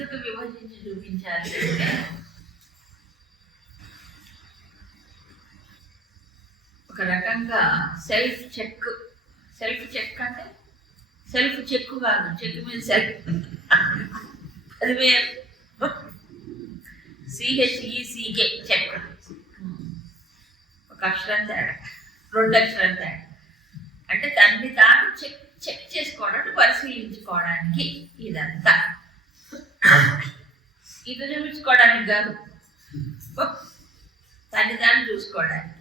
ఎందుకు విభజించి చూపించాలి అంటే ఒక రకంగా సెల్ఫ్ చెక్ అంటే సెల్ఫ్ చెక్ కాదు, చెక్ మీద సెల్ఫ్ అది వేరు. CHECK చెక్, ఒక అక్షరం తేడా, 2 అక్షరం తేడా. అంటే దాన్ని తాను చెక్ చేసుకోవడానికి, పరిశీలించుకోవడానికి ఇదంతా. ఇది చూపించుకోవడానికి కాదు, దాన్ని దాన్ని చూసుకోవడానికి.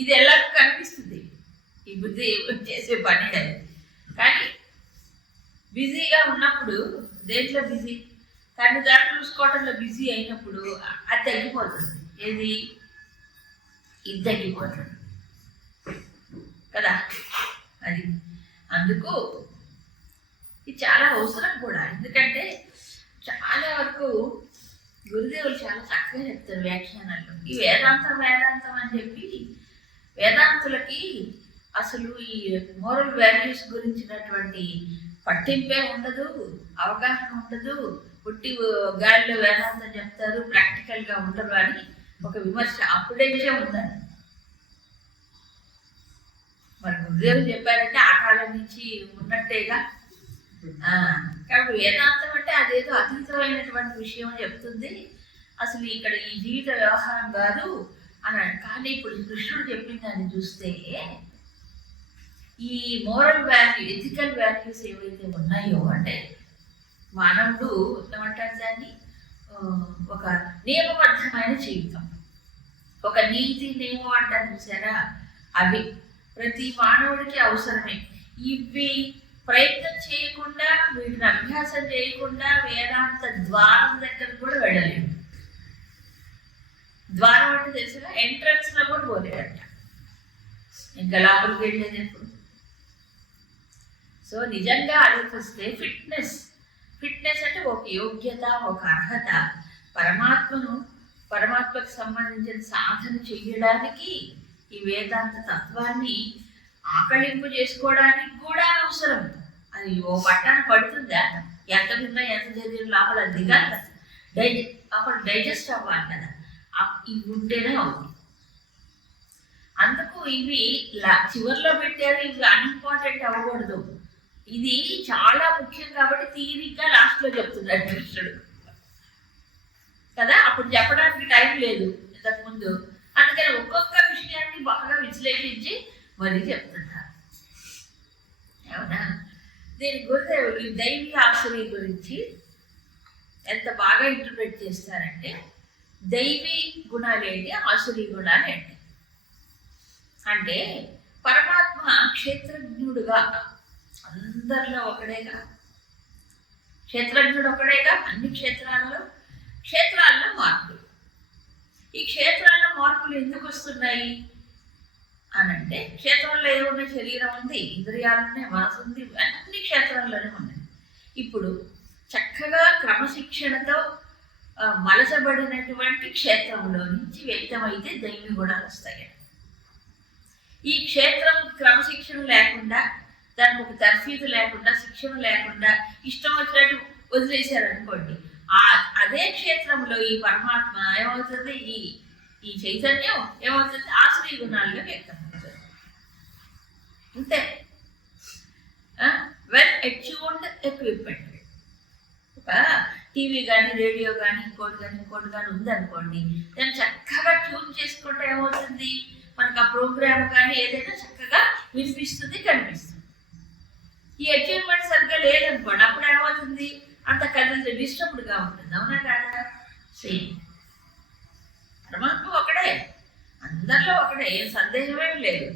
ఇది ఎలా కనిపిస్తుంది ఈ బుద్ధి చేసే పని అది. కానీ బిజీగా ఉన్నప్పుడు దేంట్లో బిజీ, దాన్ని దాన్ని చూసుకోవడంలో బిజీ అయినప్పుడు అది తగ్గిపోతుంది. ఏది ఇది తగ్గిపోతుంది కదా. అది అందుకు ఇది చాలా అవసరం కూడా. ఎందుకంటే చాలా వరకు గురుదేవులు చాలా చక్కగా చెప్తారు వ్యాఖ్యానాల్లో. ఈ వేదాంతం అని చెప్పి వేదాంతులకి అసలు ఈ మోరల్ వాల్యూస్ గురించినటువంటి పట్టింపే ఉండదు, అవగాహన ఉండదు. పుట్టి గాలిలో వేదాంతం చెప్తారు, ప్రాక్టికల్గా ఉండరు అని ఒక విమర్శ అప్పుడే ఉందండి. మరి గురుదేవులు చెప్పారంటే ఆ కాలం నుంచి ఉన్నట్టేగా. కాబట్టి వేదాంతం అంటే అదేదో అతీతమైనటువంటి విషయం చెప్తుంది, అసలు ఇక్కడ ఈ జీవిత వ్యవహారం కాదు అన్నాడు. కానీ ఇప్పుడు కృష్ణుడు చెప్పిన దాన్ని చూస్తే ఈ మోరల్ వాల్యూ, ఎథికల్ వాల్యూస్ ఏవైతే ఉన్నాయో, అంటే మానవుడు ఏమంటారు దాన్ని, ఒక నియమబద్ధమైన జీవితం, ఒక నీతి నియమం అంటారు చూసారా, అవి ప్రతి మానవుడికి అవసరమే. ఇవి ప్రయత్నం చేయకుండా, వీటిని అభ్యాసం చేయకుండా వేదాంత ద్వారం దగ్గర కూడా వెళ్ళలేము. ద్వారం అంటే తెలుసుగా, ఎంట్రన్స్ లో కూడా పోలేదంట, ఇంకా లోపలికి వెళ్ళేది ఎప్పుడు. సో నిజంగా ఆలోచిస్తే ఫిట్నెస్ అంటే ఒక యోగ్యత, ఒక అర్హత, పరమాత్మకు సంబంధించిన సాధన చేయడానికి ఈ వేదాంత తత్వాన్ని ఆకళింపు చేసుకోవడానికి కూడా అవసరం. అది ఓ పట్టాన పడుతుందా, ఎంత విన్నా ఎంత చదివిన లోపల దిగాలి కదా, అప్పుడు డైజెస్ట్ అవ్వాలి కదా, ఇవి ఉంటేనే అవుతుంది. అందుకు ఇవి చివరిలో పెట్టారు, ఇవి అన్ఇంపార్టెంట్ అవ్వకూడదు. ఇది చాలా ముఖ్యం కాబట్టి తీరిగ్గా లాస్ట్లో చెప్తున్నాడు కృష్ణుడు కదా. అప్పుడు చెప్పడానికి టైం లేదు ఇంతకుముందు, అందుకని ఒక్కొక్క విషయాన్ని బాగా విశ్లేషించి మరీ చెప్తున్నారు. అవునా. దీని గురుదేవులు దైవీ ఆసురీ గురించి ఎంత బాగా ఇంటర్ప్రెట్ చేస్తారంటే, దైవీ గుణాలు ఏంటి, ఆసురీ గుణాలు ఏంటి అంటే, పరమాత్మ క్షేత్రజ్ఞుడుగా అందరిలో ఒకడేగా, క్షేత్రజ్ఞుడు ఒకడేగా. అన్ని క్షేత్రాల్లో మార్పులు. ఈ క్షేత్రాల్లో మార్పులు ఎందుకు వస్తున్నాయి అనంటే, క్షేత్రంలో ఏమున్న శరీరం ఉంది, ఇంద్రియాలు ఉన్నాయి, మనసు ఉంది, అన్ని క్షేత్రంలోనే ఉన్నాయి. ఇప్పుడు చక్కగా క్రమశిక్షణతో మలచబడినటువంటి క్షేత్రంలో నుంచి వ్యక్తమైతే దైవీ గుణాలు వస్తాయి. ఈ క్షేత్రం క్రమశిక్షణ లేకుండా, దానికి ఒక తర్ఫీదు లేకుండా, శిక్షణ లేకుండా ఇష్టం వచ్చినట్టు వదిలేశారనుకోండి, అదే క్షేత్రంలో ఈ పరమాత్మ ఏమవుతుంది, ఈ చైతన్యం ఏమవుతుంది, ఆశ్రయ గుణాలుగా వ్యక్తమవుతుంది. అంతే. Well attuned equipment. ఒక టీవీ కానీ, రేడియో కానీ, ఇంకోటి కానీ ఉందనుకోండి, దాన్ని చక్కగా ట్యూన్ చేసుకుంటే ఏమవుతుంది, మనకు ఆ ప్రోగ్రామ్ కానీ ఏదైనా చక్కగా వినిపిస్తుంది, కనిపిస్తుంది. ఈ అచీవ్మెంట్ సరిగ్గా లేదనుకోండి, అప్పుడు ఏమవుతుంది, అంత కదిలితే డిస్టర్బ్డ్గా ఉంటుంది. అవునా కాదా? సేమ్ పరమాత్మ ఒకడే, అందరిలో ఒకడే, ఏం సందేహమేమి లేదు.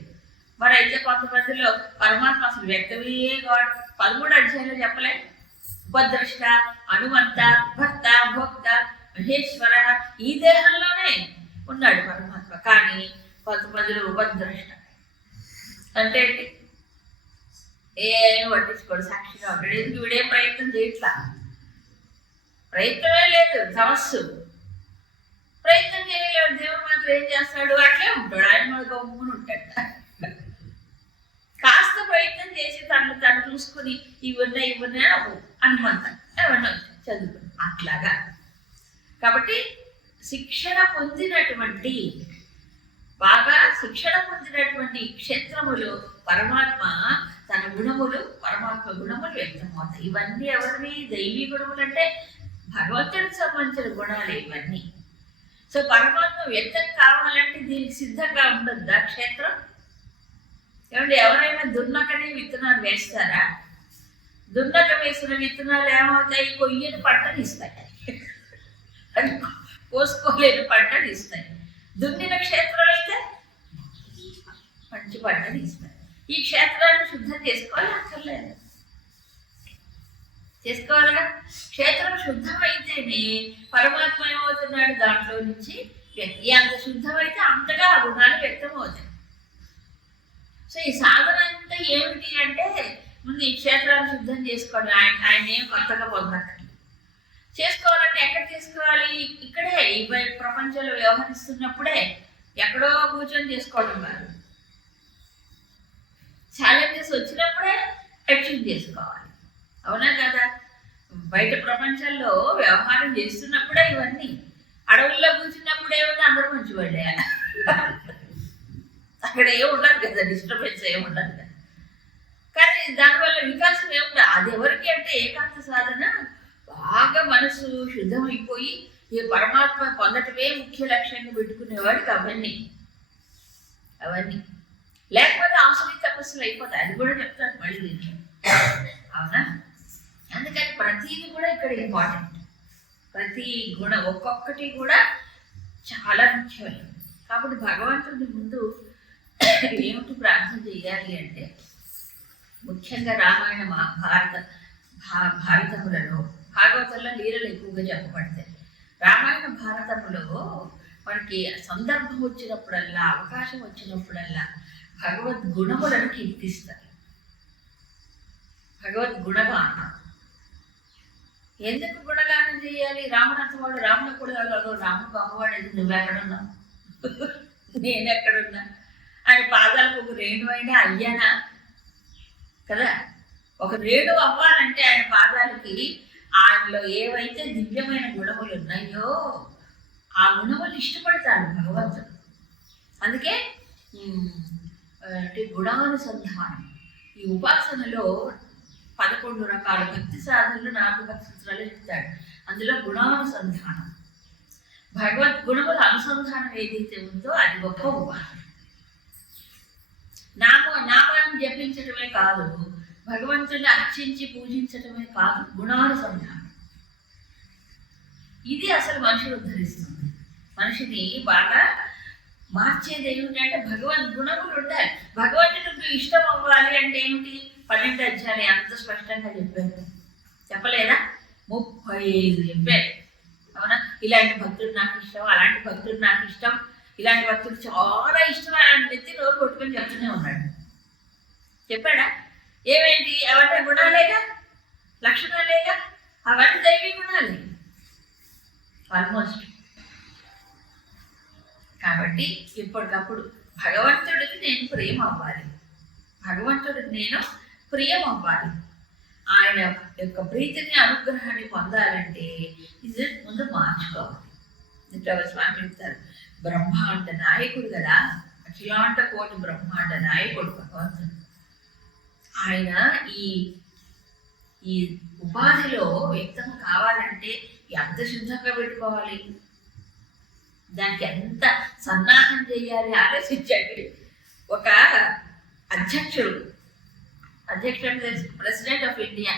మరి అయితే కొంతమందిలో పరమాత్మ అసలు వ్యక్తమే కాదు. 13 అధ్యాయంలో చెప్పలే, ఉపద్రష్ట, అనుమంత, భక్త, భోక్త, మహేశ్వర, ఈ దేహంలోనే ఉన్నాడు పరమాత్మ. కానీ కొంతమందిలో ఉపద్రష్ట అంటే ఏం పట్టించుకోడు, సాక్షిగా ఉంటాడు. ఎందుకు వీడేం ప్రయత్నం చేయట్లా, ప్రయత్నమే లేదు, సమస్య ప్రయత్నం చేయలేడు. దేవుడు మాత్రం ఏం చేస్తాడు, అట్లే ఉంటాడు, ఆయన మన గమ్ముని ఉంటాడు. కాస్త ప్రయత్నం చేసి తను చూసుకుని ఇవన్నీ అనుమంత ఏమన్నా చదువుకుని అట్లాగా. కాబట్టి బాగా శిక్షణ పొందినటువంటి క్షేత్రములు పరమాత్మ తన గుణములు, పరమాత్మ గుణములు వ్యక్తమవుతాయి. ఇవన్నీ ఎవరివి? దైవీ గుణములు అంటే భగవంతుడికి సంబంధించిన గుణాలు ఇవన్నీ. సో పరమాత్మ వ్యక్తం కావాలంటే దీనికి సిద్ధంగా ఉండద్దా క్షేత్రం? ఏమంటే ఎవరైనా దున్నకనే విత్తనాలు వేస్తారా? దున్నక వేసిన విత్తనాలు ఏమవుతాయి? కొయ్యని పంటని ఇస్తాయి, కోసుకోలేని పంటని ఇస్తాయి. దున్నిన క్షేత్రం అయితే మంచి పంటని ఇస్తాయి. ఈ క్షేత్రాన్ని శుద్ధం చేసుకోవాలి, అక్కర్లేదు, చేసుకోవాలిగా. క్షేత్రం శుద్ధమైతేనే పరమాత్మ ఏమవుతున్నాడు దాంట్లో నుంచి. ఎంత శుద్ధమైతే అంతగా ఆ గుణాలు వ్యక్తం అవుతాయి. సో ఈ సాధన అంతా ఏమిటి అంటే ముందు ఈ క్షేత్రాన్ని శుద్ధం చేసుకోండి. ఆయన ఏం కొత్తగా పొందక్కర్లేదు. చేసుకోవాలంటే ఎక్కడ చేసుకోవాలి? ఇక్కడే ఈ ప్రపంచంలో వ్యవహరిస్తున్నప్పుడే ఎక్కడో కూర్చొని చేసుకోవడం కాదు. ఛాలెంజెస్ వచ్చినప్పుడే అచీవ్ చేసుకోవాలి, అవునా కదా? బయట ప్రపంచంలో వ్యవహారం చేస్తున్నప్పుడే ఇవన్నీ. అడవుల్లో కూర్చున్నప్పుడు ఏముంది? అందరూ మంచివాళ్ళే, అక్కడ ఏముండదు కదా, డిస్టర్బెన్స్ ఏముండదు కదా. కానీ దానివల్ల వికాసం ఏముండదు. అది ఎవరికి అంటే ఏకాంత సాధన బాగా మనసు శుద్ధమైపోయి ఈ పరమాత్మ పొందటమే ముఖ్య లక్ష్యంగా పెట్టుకునేవాడికి అవన్నీ లేకపోతే ఆసురీ తపస్సులు అయిపోతాయి. అది కూడా చెప్తాను మళ్ళీ దీంట్లో, అవునా? అందుకని ప్రతిది కూడా ఇక్కడ ఇంపార్టెంట్. ప్రతి గుణం ఒక్కొక్కటి కూడా చాలా ముఖ్యమైనది. కాబట్టి భగవంతుడి ముందు ఏమిటి ప్రార్థన చేయాలి అంటే ముఖ్యంగా రామాయణ భారతములలో, భాగవతంలో లీలలు ఎక్కువగా చెప్పబడతాయి. రామాయణ భారతములో మనకి సందర్భం వచ్చినప్పుడల్లా, అవకాశం వచ్చినప్పుడల్లా భగవద్గుణములను కీర్తిస్తారు. భగవద్గుణగానం. ఎందుకు గుణగానం చేయాలి? రామునంతవాడు రాముడు కూడా రాముడు గొప్పవాడు, ఇది నువ్వెక్కడున్నావు, నేనెక్కడున్నా? ఆయన పాదాలకు ఒక రేణు అయినా అయ్యానా కదా? ఒక రేణు అవ్వాలంటే ఆయన పాదాలకి ఆయనలో ఏవైతే దివ్యమైన గుణములు ఉన్నాయో ఆ గుణములు ఇష్టపడతాడు భగవంతుడు. అందుకే గుణానుసంధానం. ఈ ఉపాసనలో 11 రకాల భక్తి సాధనలు 4 సూత్రాలు ఇస్తాడు. అందులో గుణానుసంధానం, భగవద్గుణముల అనుసంధానం ఏదైతే ఉందో అది గొప్ప ఉపాసన. నామాన్ని జపించటమే కాదు, భగవంతుని అర్చించి పూజించటమే కాదు, గుణానుసంధానం. ఇది అసలు మనిషిని ఉద్ధరిస్తుంది. మనిషిని బాగా మార్చేది ఏమిటంటే భగవద్గుణములు ఉండాలి. భగవంతుడికి ఇష్టం అవ్వాలి అంటే ఏమిటి? 12 అధ్యాయాలు అంత స్పష్టంగా చెప్పారు, చెప్పలేదా? 35 చెప్పారు, అవునా? ఇలాంటి భక్తుడు నాకు ఇష్టం, అలాంటి భక్తుడు నాకు ఇష్టం, ఇలాంటి భక్తుడు చాలా ఇష్టం అని నెత్తి నోరు కొట్టుకొని చెప్తూనే ఉన్నాడు. చెప్పాడా? ఏమేంటి? అవన్నీ గుణాలేగా, లక్షణాలేగా, అవన్నీ దైవీ గుణాలే ఆల్మోస్ట్. కాబట్టి ఎప్పటికప్పుడు భగవంతుడికి నేను ప్రియం అవ్వాలి, భగవంతుడికి నేను ప్రియం అవ్వాలి. ఆయన యొక్క ప్రీతిని, అనుగ్రహాన్ని పొందాలంటే ఇది ముందు మార్చుకోవాలి. స్వామి చెప్తారు, బ్రహ్మాండ నాయకుడు కదా, అఖిలాండ కోటి బ్రహ్మాండ నాయకుడు భగవంతుడు. ఆయన ఈ ఉపాధిలో వ్యక్తం కావాలంటే ఎంత శుద్ధంగా పెట్టుకోవాలి, దానికి ఎంత సన్నాహం చేయాలి ఆలోచించండి. ఒక అధ్యక్షుడు ప్రెసిడెంట్ ఆఫ్ ఇండియా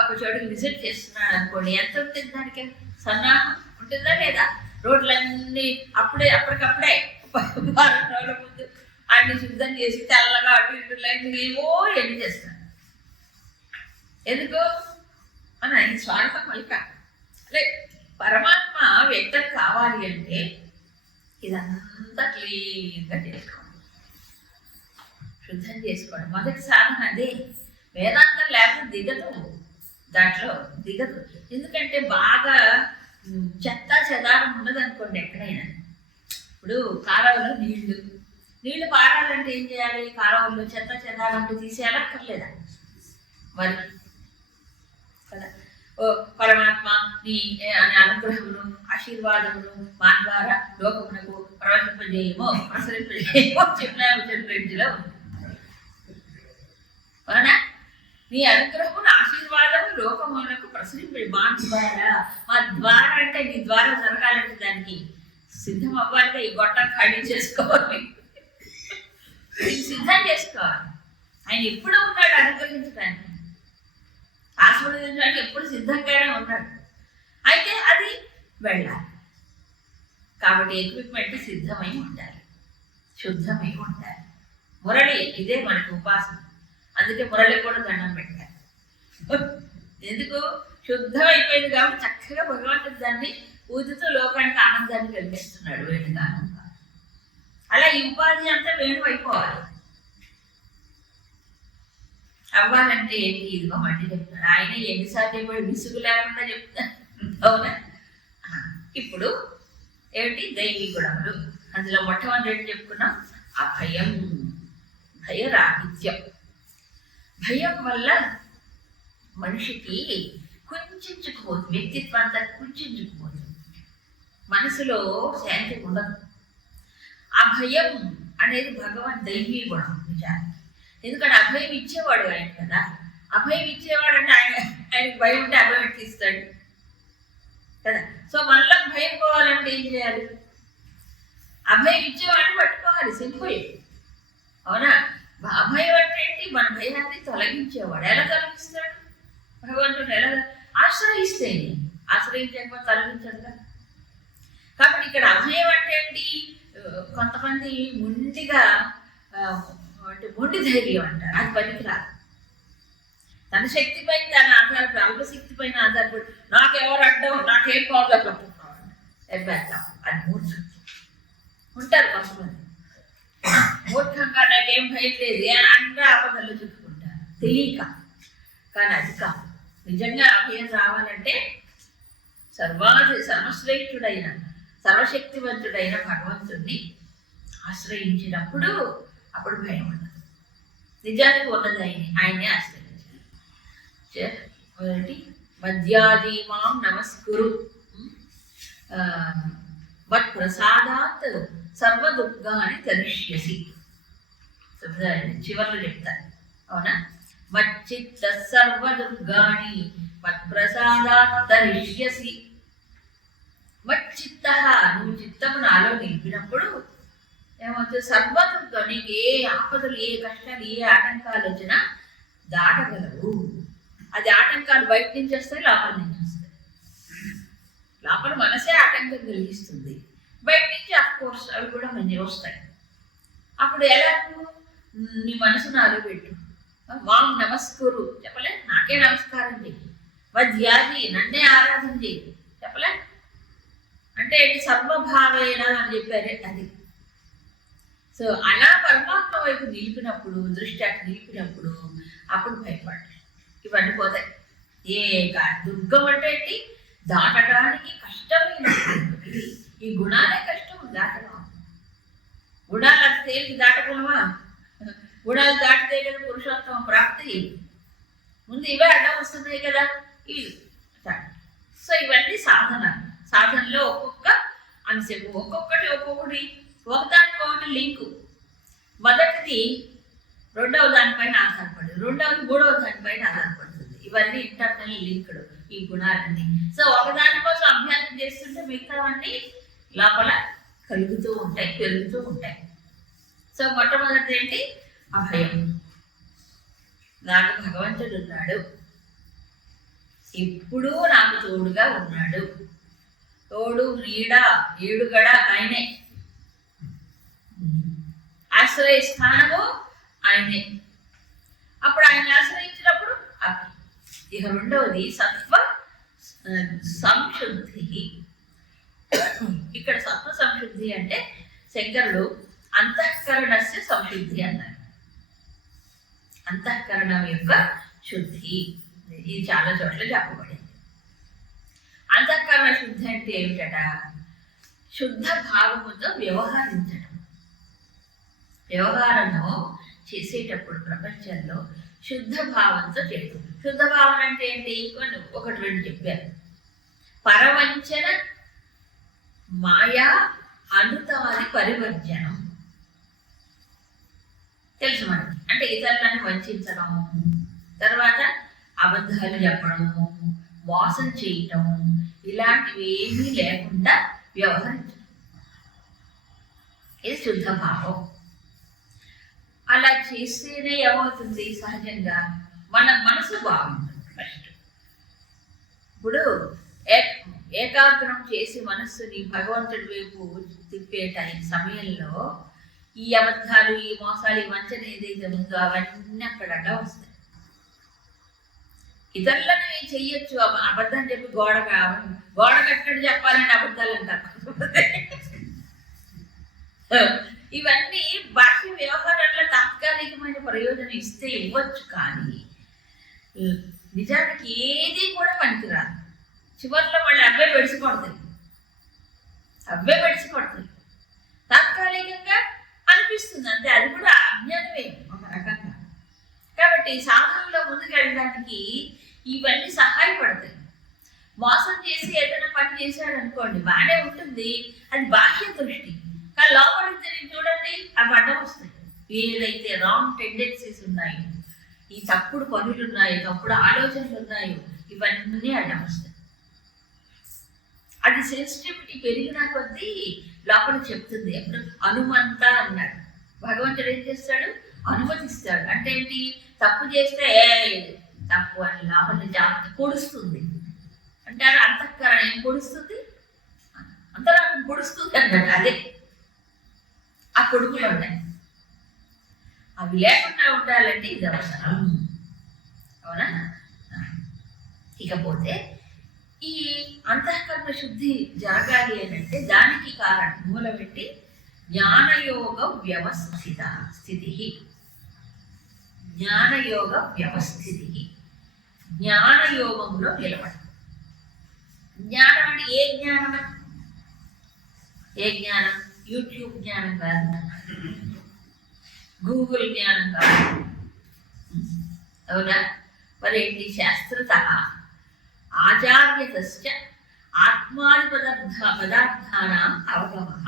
ఒక చోటుకి విజిట్ చేస్తున్నాడు అనుకోండి, ఎంత ఉంటుంది దానికి సన్నాహం? ఉంటుందా లేదా? రోడ్లన్నీ అప్పటికప్పుడే 10 రోజుల ముందు అన్ని శుద్ధం చేసి తెల్లగా అటు ఇటు లైన్ ఏవో ఎన్ని చేస్తాడు. ఎందుకు? మన ఆయన స్వార్థం మళ్ళీ అదే పరమాత్మ వ్యక్తం కావాలి అంటే ఇదంతా క్లీన్గా చేసుకోండి, శుద్ధం చేసుకోండి. మొదటి సాధన అదే. వేదాంతం లేకపోతే దాంట్లో దిగదు. ఎందుకంటే బాగా చెత్త చెదారం ఉన్నది అనుకోండి ఎక్కడైనా. ఇప్పుడు కాలువలో నీళ్లు పారాలంటే ఏం చేయాలి? కాలువల్లో చెత్త చెదారంటూ తీసేయాలక్కర్లేదా మరి కదా? ఓ పరమాత్మ నీ అనుగ్రహమును ఆశీర్వాదమును మా ద్వారా లోకమునకు ప్రసరింపజేయమో చెప్పిన ఉంది. అవునా? నీ అనుగ్రహమును ఆశీర్వాదము లోకమునకు ప్రసరింపజే మా ద్వారా. మా ద్వారా అంటే నీ ద్వారా జరగాలంటే దానికి సిద్ధం అవ్వాలిగా. ఈ గొట్టం ఖాళీ చేసుకోవాలి, సిద్ధం చేసుకోవాలి. ఆయన ఎప్పుడు ఉన్నాడు అనుగ్రహించడానికి, ఆశీర్వదించడానికి ఎప్పుడు సిద్ధంగానే ఉన్నాడు. అయితే అది వెళ్ళాలి కాబట్టి ఎక్విప్మెంట్ సిద్ధమై ఉండాలి, శుద్ధమై ఉండాలి. మురళి ఇదే మనకు ఉపాసన. అందుకే మురళి కూడా దండం పెట్టాలి. ఎందుకు? శుద్ధమైపోయింది కాబట్టి చక్కగా భగవంతుడు దాన్ని పూజతో లోకానికి ఆనందాన్ని కలిగిస్తున్నాడు వేణుగానంగా. అలా ఈ ఉపాధి అంతా వేణు అయిపోవాలి. అవ్వాలంటే ఏంటి? ఇదిగో మళ్ళీ చెప్తాడు ఆయన. ఎన్నిసార్లు ఇప్పుడు విసుగు లేకుండా చెప్తాను. అవునా? ఇప్పుడు ఏమిటి? దైవీ గుణములు. అందులో మొట్టమొదటి చెప్పుకున్నాం అభయం, భయరాహిత్యం. భయం వల్ల మనిషికి కుంచుకుపోతుంది, వ్యక్తిత్వం అంతా కుంచుకుపోతుంది, మనసులో శాంతి ఉండదు. ఆ భయం అనేది భగవాన్ దైవీ గుణం నిజానికి. ఎందుకంటే అభయం ఇచ్చేవాడు ఆయన కదా. అభయం ఇచ్చేవాడు అంటే ఆయనకు భయం ఉంటే అభయం ఎట్లిస్తాడు కదా. సో మనలో భయం పోవాలంటే ఏం చేయాలి? అభయం ఇచ్చేవాడిని పట్టుకోవాలి, సింపుల్. అవునా? అభయం అంటే ఏంటి? మన భయాన్ని తొలగించేవాడు. ఎలా తొలగిస్తాడు భగవంతుడు? ఎలా? ఆశ్రయిస్తేనే. ఆశ్రయించకపోతే తొలగించదుగా. కాబట్టి ఇక్కడ అభయం అంటే ఏంటి? కొంతమంది ముందుగా అంటే మొండి ధైర్యం అంటారు. అది పనికిరాదు. తన శక్తి పైన తన ఆధారపడి, అల్పశక్తి పైన ఆధారపడి నాకెవరు అడ్డం, నాకేం కావాలో చెప్పుకున్నాను ఎబ్బేద్దాం అది మూర్ఖం. ఉంటారు కొంతమంది మూర్ఖంగా నాకేం భయం లేదు అంటే ఆపదల్లో చెప్పుకుంటారు తెలియక. కానీ అది కాదు. నిజంగా అభయం రావాలంటే సర్వశ్రేష్ఠుడైన సర్వశక్తివంతుడైన భగవంతుడిని ఆశ్రయించినప్పుడు అప్పుడు భయం ఉండదు. నిజానికి ఉన్నది ఆయన్ని ఆశ్రయించాలి. మధ్యాది మాం నమస్కురు మత్ ప్రసాదాత్ సర్వదుర్గాని తరిష్యసి. చివర్లో చెప్తారు. అవునా? మచ్చిత్త సర్వదుర్గాని మత్ ప్రసాదాత్ తరిష్యసి. మచ్చిత్త, నువ్వు చిత్తము నాలో నిలిపినప్పుడు ఏమవుతుంది? సర్వదుర్గా, నీకు ఏ ఆపదలు, ఏ కష్టాలు, ఏ ఆటంకాలు వచ్చినా దాటగలవు. అది ఆటంకాలు బయట నుంచి వస్తాయి, లోపల నుంచి వస్తాయి. లోపల మనసే ఆటంకం కలిగిస్తుంది, బయట నుంచి అఫ్కోర్స్ అవి కూడా మంచి వస్తాయి. అప్పుడు ఎలాగూ నీ మనసు నాలో పెట్టు. మాం నమస్కురు చెప్పలే, నాకే నమస్కారం చెయ్యి. వధ్యాది, నన్నే ఆరాధన చెయ్యి చెప్పలే. అంటే సర్వభావేన అని చెప్పారే అది. సో అలా పరమాత్మ వైపు నిలిపినప్పుడు, దృష్టి అటు నిలిపినప్పుడు అప్పుడు భయపడాలి. ఇవన్నీ పోతాయి. ఏ దుర్గం అంటే ఏంటి? దాటడానికి కష్టమైనటువంటి ఈ గుణాలే కష్టం దాటడం. గుణాలు అది తేలికి దాటగలమా? గుణాలు దాటితే కదా పురుషోత్తమ ప్రాప్తి. ముందు ఇవే అడ్డం వస్తున్నాయి కదా ఇవి. సో ఇవన్నీ సాధనలో ఒక్కొక్క అంశం, ఒక్కొక్కటి ఒకదానికొకటి లింకు. మొదటిది రెండవ దానిపైన ఆధారపడుతుంది, రెండవది మూడవ దానిపైన ఆధారపడుతుంది. ఇవన్నీ ఇంటర్నల్ లింక్డ్ ఈ గుణాలన్నీ. సో ఒకదాని కోసం అభ్యాసం చేస్తుంటే మిగతావన్నీ లోపల కలుగుతూ ఉంటాయి, పెరుగుతూ ఉంటాయి. సో మొట్టమొదటి ఏంటి? అభయం. నాకు భగవంతుడు ఉన్నాడు, ఎప్పుడూ నాకు తోడుగా ఉన్నాడు. తోడు, నీడ, ఏడుగడ ఆయనే. ఆశ్రయ స్థానము ఆయనే. అప్పుడు ఆయన ఆశ్రయించినప్పుడు ఇక రెండవది సత్వ సంశుద్ధి. ఇక్కడ సత్వ సంశుద్ధి అంటే శంకరుడు అంతఃకరణస్య సంశుద్ధి అన్నారు. అంతఃకరణం యొక్క శుద్ధి ఇది చాలా చోట్ల చెప్పబడింది. అంతఃకరణ శుద్ధి అంటే ఏమిటట? శుద్ధ భావముతో వ్యవహరించడం. వ్యవహారము చేసేటప్పుడు ప్రపంచంలో శుద్ధ భావంతో చేస్తుంది. శుద్ధ భావన అంటే ఏంటి? ఒకటి రెండు చెప్పారు. పరవంచన మాయా అనుతాది పరివర్జనం. తెలుసు మనకి. అంటే ఇతరులను వంచడము, తర్వాత అబద్ధాలు చెప్పడము, మోసం చేయటము, ఇలాంటివి ఏమీ లేకుండా వ్యవహరించడం, ఇది శుద్ధ భావం. అలా చేస్తేనే ఏమవుతుంది, సహజంగా మన మనసు బాగుంటుంది. ఫస్ట్ ఇప్పుడు ఏకాగ్రం చేసి మనస్సుని భగవంతుడి వైపు తిప్పే సమయంలో ఈ అబద్ధాలు, ఈ మోసాలు, ఈ వంచన ఏదైతే ఉందో అవన్నీ అక్కడ వస్తాయి. ఇతరులను చెయ్యొచ్చు, అబద్ధం చెప్పి గోడ కట్టడం చెప్పాలని అబద్ధాలు అంటారు. ఇవన్నీ బాహ్య వ్యవహారాల్లో తాత్కాలికమైన ప్రయోజనం ఇస్తే ఇవ్వచ్చు, కానీ నిజానికి ఏది కూడా పనికిరాదు. చివరిలో మళ్ళీ అవే పెడిసిపడతాయి. తాత్కాలికంగా అనిపిస్తుంది అంతే, అది కూడా అజ్ఞానమే ఒక రకంగా. కాబట్టి సాధనలో ముందుకెళ్ళడానికి ఇవన్నీ సహాయపడతాయి. మోసం చేసి ఏదైనా పని చేశాడు అనుకోండి, బాగానే ఉంటుంది, అది బాహ్య దృష్టి. కానీ లోపలికి తిరిగి చూడండి, అవి అడ్డం వస్తాయి. ఏదైతే రాంగ్ టెండెన్సీస్ ఉన్నాయో, ఈ తప్పుడు పనులు ఉన్నాయో, తప్పుడు ఆలోచనలు ఉన్నాయో, ఇవన్నీ అడ్డం వస్తాయి. అది సెన్సిటివిటీ పెరిగిన కొద్దీ లోపల చెప్తుంది. అప్పుడు అనుమంత అన్నాడు భగవంతుడు. ఏం చేస్తాడు, అనుమతిస్తాడు. అంటే ఏంటి, తప్పు చేస్తే తప్పు అని లోపల జాగ్రత్త పొడుస్తుంది అంటారు. అంతఃకరణ ఏం పొడుస్తుంది, అంతరాత్మ పొడుస్తుంది అన్నాడు. అదే ఆ పొడుగులు ఉన్నాయి. అవి లేకుండా ఉండాలంటే ఇది అవసరం, అవునా? ఇకపోతే ఈ అంతఃకరణ శుద్ధి జరగాలి అని అంటే దానికి కారణం మూలపెట్టి జ్ఞానయోగ స్థితి. జ్ఞానయోగ వ్యవస్థితి, జ్ఞానయోగంలో నిలబడి. జ్ఞానం అంటే ఏ జ్ఞానం? యూట్యూబ్ జ్ఞానం కాదు, గూగుల్ జ్ఞానం కాదు, అవునా? మరి ఏంటి? శాస్త్రత ఆచార్యతశ్చ ఆత్మాది పదార్థానాం అవగమః.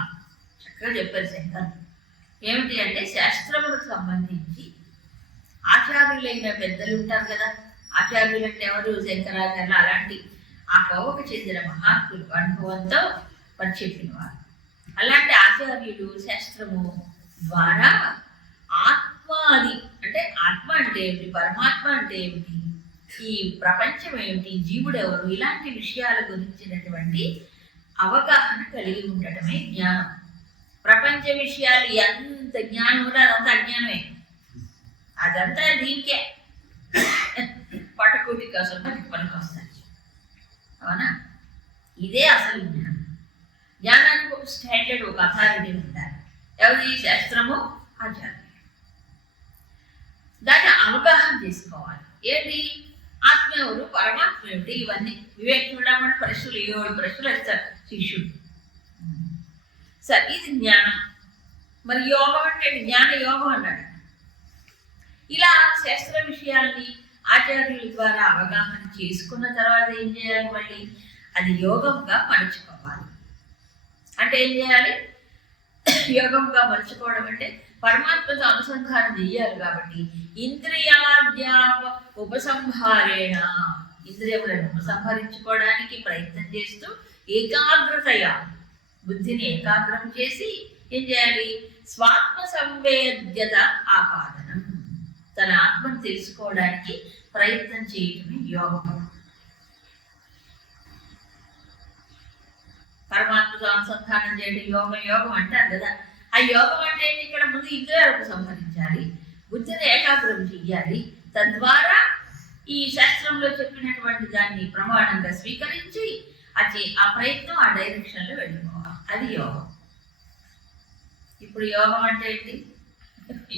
చక్కగా చెప్పారు శంకర్. ఏమిటి అంటే శాస్త్రములకు సంబంధించి ఆచార్యులైన పెద్దలు ఉంటారు కదా. ఆచార్యులు అంటే ఎవరు? శంకరాచార్యులు. అలాంటి ఆ కోవకు చెందిన మహాత్ములు, అనుభవంతో పని చెప్పినవారు. అలాంటి ఆచార్యులు శాస్త్రము ద్వారా ఆత్మాది అంటే ఆత్మ అంటే ఏమిటి, పరమాత్మ అంటే ఏమిటి, ఈ ప్రపంచం ఏమిటి, జీవుడు ఎవరు, ఇలాంటి విషయాల గురించినటువంటి అవగాహన కలిగి ఉండటమే జ్ఞానం. ప్రపంచ విషయాలు ఎంత జ్ఞానం ఉంటే అదంతా అజ్ఞానమే. అదంతా దీనికే పటకూటి కోసం పనికొస్తాయి, అవునా? ఇదే అసలు జ్ఞానం. జ్ఞానానికి ఒక స్టాండర్డ్, ఒక అథారిటీ ఉండాలి. ఎవరి? శాస్త్రము, ఆచార్యం. దాన్ని అవగాహన చేసుకోవాలి. ఏంటి? ఆత్మ ఎవరు, పరమాత్మ ఏమిటి, ఇవన్నీ వివేక్ చూడమని ప్రశ్నలు 7 ప్రశ్నలు వేస్తారు శిష్యుడు. సరే, ఇది జ్ఞానం. మరి యోగం అంటే జ్ఞాన యోగం అన్నాడు. ఇలా శాస్త్ర విషయాల్ని ఆచార్యుల ద్వారా అవగాహన చేసుకున్న తర్వాత ఏం చేయాలి? మళ్ళీ అది యోగంగా మలుచుకోవాలి. అంటే ఏం చేయాలి? యోగంగా మలుచుకోవడం అంటే పరమాత్మతో అనుసంధానం చెయ్యాలి. కాబట్టి ఇంద్రియాద్యాప ఉపసంహారేణ, ఇంద్రియములను ఉపసంహరించుకోవడానికి ప్రయత్నం చేస్తూ ఏకాగ్రతయా బుద్ధిని ఏకాగ్రం చేసి ఏం చేయాలి? స్వాత్మ సంవేద్యత ఆపాదనం, తన ఆత్మను తెలుసుకోవడానికి ప్రయత్నం చేయడమే యోగం. పరమాత్మతో అనుసంధానం చేయడం యోగం అంటారు కదా. ఆ యోగం అంటే ఇక్కడ ముందు ఇంద్రియాలకు సంహరించాలి, బుద్ధిని ఏకాగ్రం చెయ్యాలి. తద్వారా ఈ శాస్త్రంలో చెప్పినటువంటి దాన్ని ప్రమాణంగా స్వీకరించి ఆ ప్రయత్నం ఆ డైరెక్షన్లో వెళ్ళిపోవాలి. అది యోగం. ఇప్పుడు యోగం అంటే ఏంటి?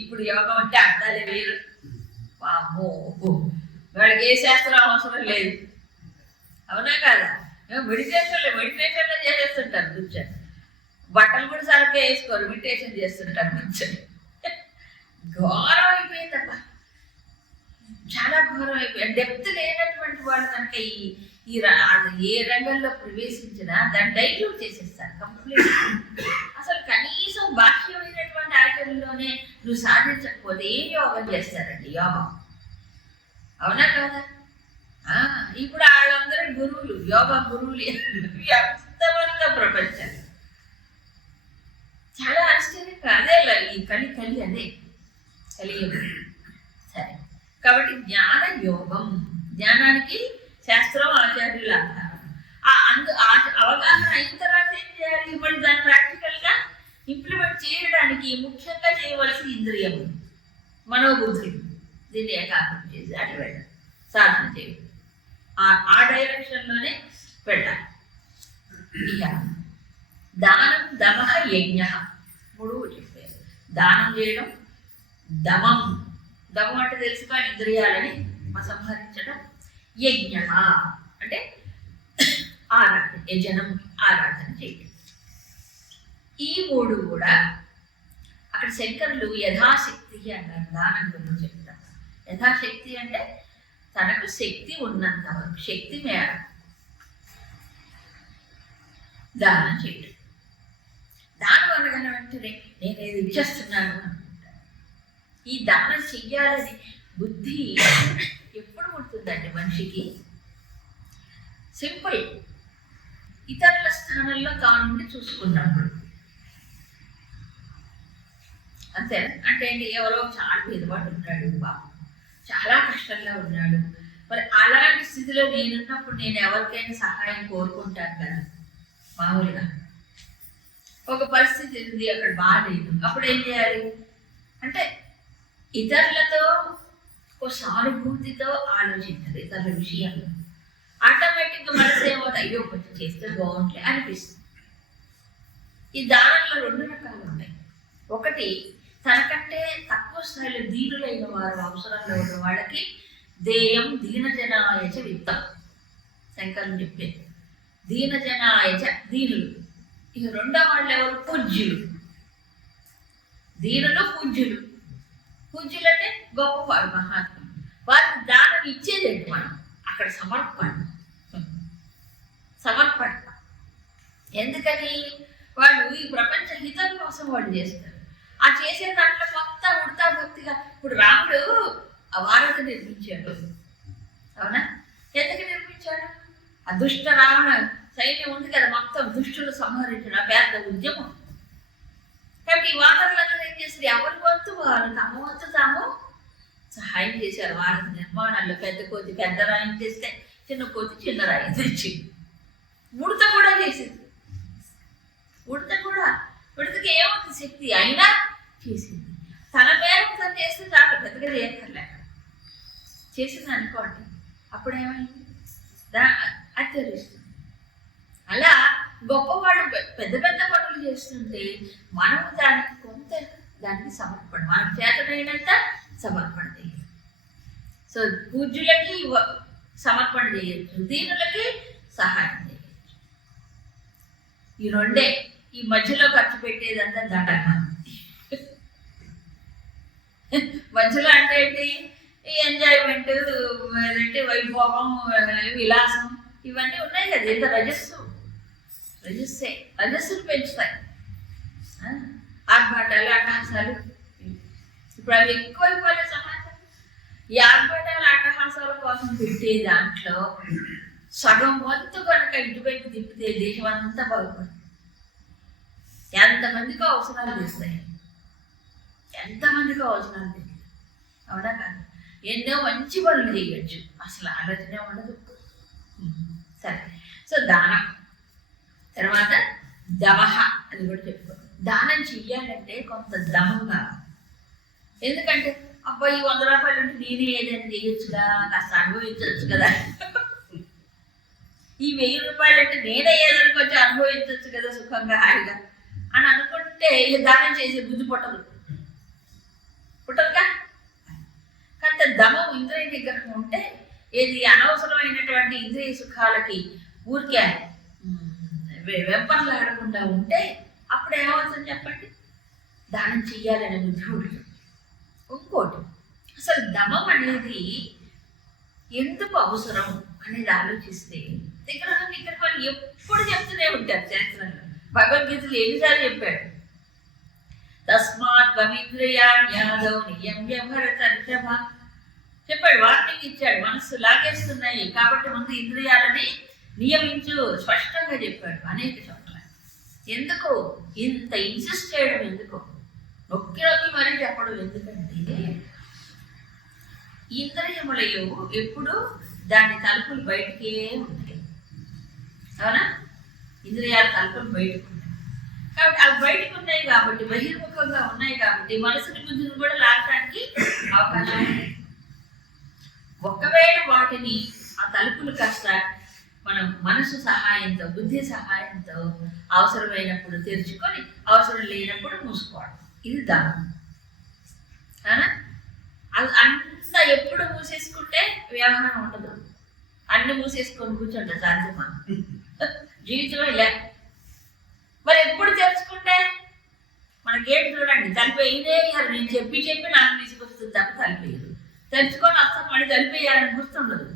ఇప్పుడు యోగం అంటే అర్థాలే వేరు. వామ్మో, వాళ్ళకి ఏ శాస్త్రం అవసరం లేదు, అవునా కాదా? మెడిటేషన్లో చేసేస్తుంటారు కూర్చొని. బట్టలు కూడా సరిగ్గా వేసుకోరు, మెడిటేషన్ చేస్తుంటారు కూర్చొని. ఘోరం అయిపోయిందబ్బా, చాలా ఘోరం అయిపోయింది. డెప్త్ లేనటువంటి వాళ్ళు కనుక అది ఏ రంగంలో ప్రవేశించినా దాన్ని డైల్యూట్ చేసేస్తారు కంప్లీట్. అసలు కనీసం బాహ్యమైనటువంటి ఆచరణలోనే నువ్వు సాధించకపోతే ఏం యోగం చేస్తారండి? యోగం అవునా కాదా? ఇప్పుడు వాళ్ళందరూ గురువులు, యోగా గురువులు ఎంతమంది ప్రపంచం. చాలా ఆశ్చర్యంగా అదే ఈ కలి అదే కలియుగం. సరే, కాబట్టి జ్ఞాన యోగం, జ్ఞానానికి శాస్త్రం ఆచార్యుల అవగాహన అయిన తర్వాత ఏం చేయాలి? మళ్ళీ దాన్ని ప్రాక్టికల్గా ఇంప్లిమెంట్ చేయడానికి ముఖ్యంగా చేయవలసిన ఇంద్రియము మనోబుద్ధి, దీన్ని ఏకాగ్రం చేసి అటు వెళ్ళాలి, సాధన చేయాలి, ఆ డైరెక్షన్లోనే వెళ్ళాలి. ఇక దానం, దమః, యజ్ఞ మూడు చెప్పారు. దానం చేయడం, దమం అంటే తెలుసుగా ఇంద్రియాలని సంహరించడం, యజ్ఞ అంటే ఆరాధన, యజనం ఆరాధన చేయడం. ఈ మూడు కూడా అక్కడ శంకరులు యథాశక్తి అన్నారు. దానం గురించి చెప్తారు. యథాశక్తి అంటే తనకు శక్తి ఉన్నంత వరకు, శక్తి మేర దానం చేయడం. దానం అనగానే వెంటనే నేను ఏది ఇచ్చేస్తున్నాను అనుకుంటాను. ఈ దానం చెయ్యాలని బుద్ధి ఎప్పుడు పుడుతుందండి మనిషికి? సింపుల్, ఇతరుల స్థానంలో తానుండి చూసుకున్నప్పుడు. అంతేనా? అంటే ఎవరో చాలా పేదవాడు ఉంటాడు, బాబు చాలా కష్టంలో ఉన్నాడు, మరి అలాంటి స్థితిలో నేనున్నప్పుడు నేను ఎవరికైనా సహాయం కోరుకుంటాను కదా. మామూలుగా ఒక పరిస్థితి ఉంది, అక్కడ బాగాలేదు, అప్పుడు ఏం చేయాలి అంటే ఇతరులతో ఒక సానుభూతితో ఆలోచించాలి. ఇతరుల విషయంలో ఆటోమేటిక్గా మనసు ఏమవుతుంది, అయ్యో కొంచెం చేస్తే బాగుంటుంది అనిపిస్తుంది. ఈ దానంలో రెండు రకాలు ఉన్నాయి. ఒకటి, తనకంటే తక్కువ స్థాయిలో దీనులైన వారు, అవసరంలో ఉన్న వాళ్ళకి దేయం దీనజనాయచ విత్తం, శంకరులు చెప్పేది. దీనజనాయచ దీనులు. ఇక రెండో వాళ్ళు ఎవరు? పూజ్యులు. దీనులు పూజ్యులు. పూజ్యులు అంటే గొప్పవారు, మహాత్ములు. వారికి దానం ఇచ్చేదేంటి? మనం అక్కడ సమర్పణ. ఎందుకని? వాళ్ళు ఈ ప్రపంచ హితం కోసం వాళ్ళు చేస్తారు. ఆ చేసే దాంట్లో మొత్తం ఉడతా భక్తిగా. ఇప్పుడు రాముడు ఆ వారధి నిర్మించాడు, అవునా? ఎందుకు నిర్మించాడు? ఆ దుష్ట రావణ సైన్యం ఉంది కదా, మొత్తం దుష్టులు సంహరించడం పెద్ద ఉద్యమం. కాబట్టి ఈ వానరులందరూ ఏం చేశారు? ఎవరి వంతు వారు తమ వంతు తాము సహాయం చేశారు. వారధి నిర్మాణాల్లో పెద్ద కొద్ది పెద్ద రాయి చేస్తే చిన్న కొద్ది చిన్న రాయి తెచ్చి ఉడత కూడా చేసింది. ఉడతకి ఏముంది శక్తి, అయినా చేసింది. తన మేరకు తను చేస్తే చాలు, పెద్దగా చేయక్కర్లేక చేసింది అనుకోండి. అప్పుడేమైంది? ఆచరిస్తుంది. అలా గొప్పవాళ్ళు పెద్ద పెద్ద పనులు చేస్తుంటే మనం దానికి కొంత సమర్పణ, మనకు చేతనైనంత సమర్పణ చేయాలి. సో పూజ్యులకి సమర్పణ చేయొచ్చు, దీనులకి సహాయం చేయొచ్చు. ఈ రెండే. ఈ మధ్యలో ఖర్చు పెట్టేదంతా దండగా. మధ్యలో అంటే ఏంటి? ఈ ఎంజాయ్మెంట్, ఏంటి వైభోగం, విలాసం, ఇవన్నీ ఉన్నాయి కదా. ఇంత రజస్సులు పెంచుతాయి. ఆర్భాటాలు, అట్టహాసాలు. ఇప్పుడు అవి ఎక్కువైపోలే సమాజం. ఈ ఆర్భాటాలు, అట్టహాసాల కోసం పెట్టే దాంట్లో సగం వంతు కనుక ఇటువైపు తిప్పితే దేశం అంతా బాగుపడుతుంది. ఎంతమందికో అవసరాలు తీస్తాయి, ఎంతమందికో అవసరాలు తీస్తాయి, అవునా కాదు? ఎన్నో మంచి పనులు చేయొచ్చు, అసలు ఆలోచనే ఉండదు. సరే, సో దానం తర్వాత దమః అని కూడా చెప్పుకో. దానం చెయ్యాలంటే కొంత దమం కావాలి. ఎందుకంటే అబ్బాయి 100 రూపాయలు ఉంటే నేనే ఏదైనా చేయొచ్చుగా, కాస్త అనుభవించవచ్చు కదా. ఈ 1000 రూపాయలు అంటే నేనే ఏదైనా కొంచెం అనుభవించవచ్చు కదా సుఖంగా, హాయిగా అని అనుకుంటే దానం చేసే బుద్ధి పుట్టరుగా. కాంత దమం, ఇంద్రియ నిగ్రహం ఉంటే ఏది అనవసరమైనటువంటి ఇంద్రియ సుఖాలకి ఊరికే వెంపర్లాడకుండా ఉంటే అప్పుడు ఏమవుతుంది చెప్పండి? దానం చెయ్యాలనే బుద్ధి ఉంటుంది. ఇంకోటి, అసలు దమం అనేది ఎందుకు అవసరం అనేది ఆలోచిస్తే నిగ్రహం నిగ్రహం ఎప్పుడు చెప్తూనే ఉంటారు శాస్త్రంలో. భగవద్గీతలు ఎన్నిసార్లు చెప్పాడు, తస్మాత్ త్వమింద్రియాణ్యాదౌ నియమ్య భరతర్షభ చెప్పాడు, వార్నింగ్ ఇచ్చాడు. మనస్సు లాగేస్తున్నాయి కాబట్టి ముందు ఇంద్రియాలని నియమించు స్పష్టంగా చెప్పాడు అనేక చోట్ల. ఎందుకు ఇంత ఇన్సిస్ట్ చేయడం, ఎందుకు నొక్కి నొక్కి మరీ చెప్పడం ఎందుకంటే ఇంద్రియములయు ఎప్పుడు దాని తలుపులు బయటికే ఉంటాయి. అవునా, ఇంద్రియాల తలుపులు బయటకు ఉంటాయి కాబట్టి అవి బయటకు ఉన్నాయి కాబట్టి బహిర్ముఖంగా ఉన్నాయి కాబట్టి మనసుని బుద్ధిని కూడా లాగడానికి అవకాశం ఉంది. ఒకవేళ వాటిని ఆ తలుపులు కాస్త మనం మనసు సహాయంతో బుద్ధి సహాయంతో అవసరమైనప్పుడు తెరుచుకొని అవసరం లేనప్పుడు మూసుకోవడం, ఇది దానం. అది అంతా ఎప్పుడు మూసేసుకుంటే వ్యవహారం ఉండదు. అన్ని మూసేసుకొని కూర్చుంటే సాధ్యమా? జీవితమే లే. మరి ఎప్పుడు తెరుచుకుంటే మన గేట్ చూడండి, తలిపేయదే కాదు. నేను చెప్పి నాకు తీసుకొస్తుంది తప్ప తలిపేయదు. తెరుచుకొని వస్తాం మళ్ళీ తలిపేయాలని గుర్తుండదు.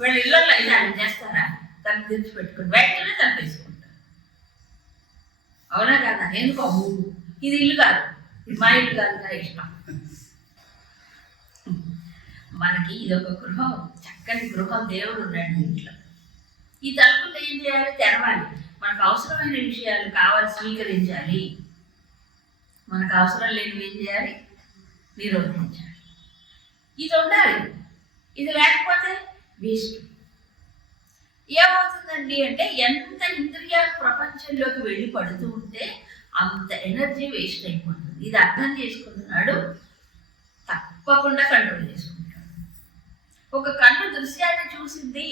వీళ్ళ ఇళ్ళల్లో అయితే అది చేస్తారా? తలుపు తెరిచి పెట్టుకుని బయటనే తలిపేసుకుంటారు. అవునా కదా? ఎందుకో ఇది ఇల్లు కాదు, మా ఇల్లు కాదు ఇష్టం. మనకి ఇదొక గృహం, చక్కని గృహం, దేవుడు ఉన్నాడు ఇంట్లో. ఈ తలుపులు ఏం చేయాలి? తెరవాలి. మనకు అవసరమైన విషయాలు కావాలి స్వీకరించాలి, మనకు అవసరం లేనివి ఏం చేయాలి? నిరోధించాలి. ఇది ఉండాలి. ఇది లేకపోతే వేస్ట్. ఏమవుతుందండి అంటే ఎంత ఇంద్రియాలు ప్రపంచంలోకి వెళ్ళి పడుతూ ఉంటే అంత ఎనర్జీ వేస్ట్ అయిపోతుంది. ఇది అర్థం చేసుకుంటున్నాడు, తప్పకుండా కంట్రోల్ చేసుకుంటాడు. ఒక కన్ను దృశ్యాన్ని చూసింది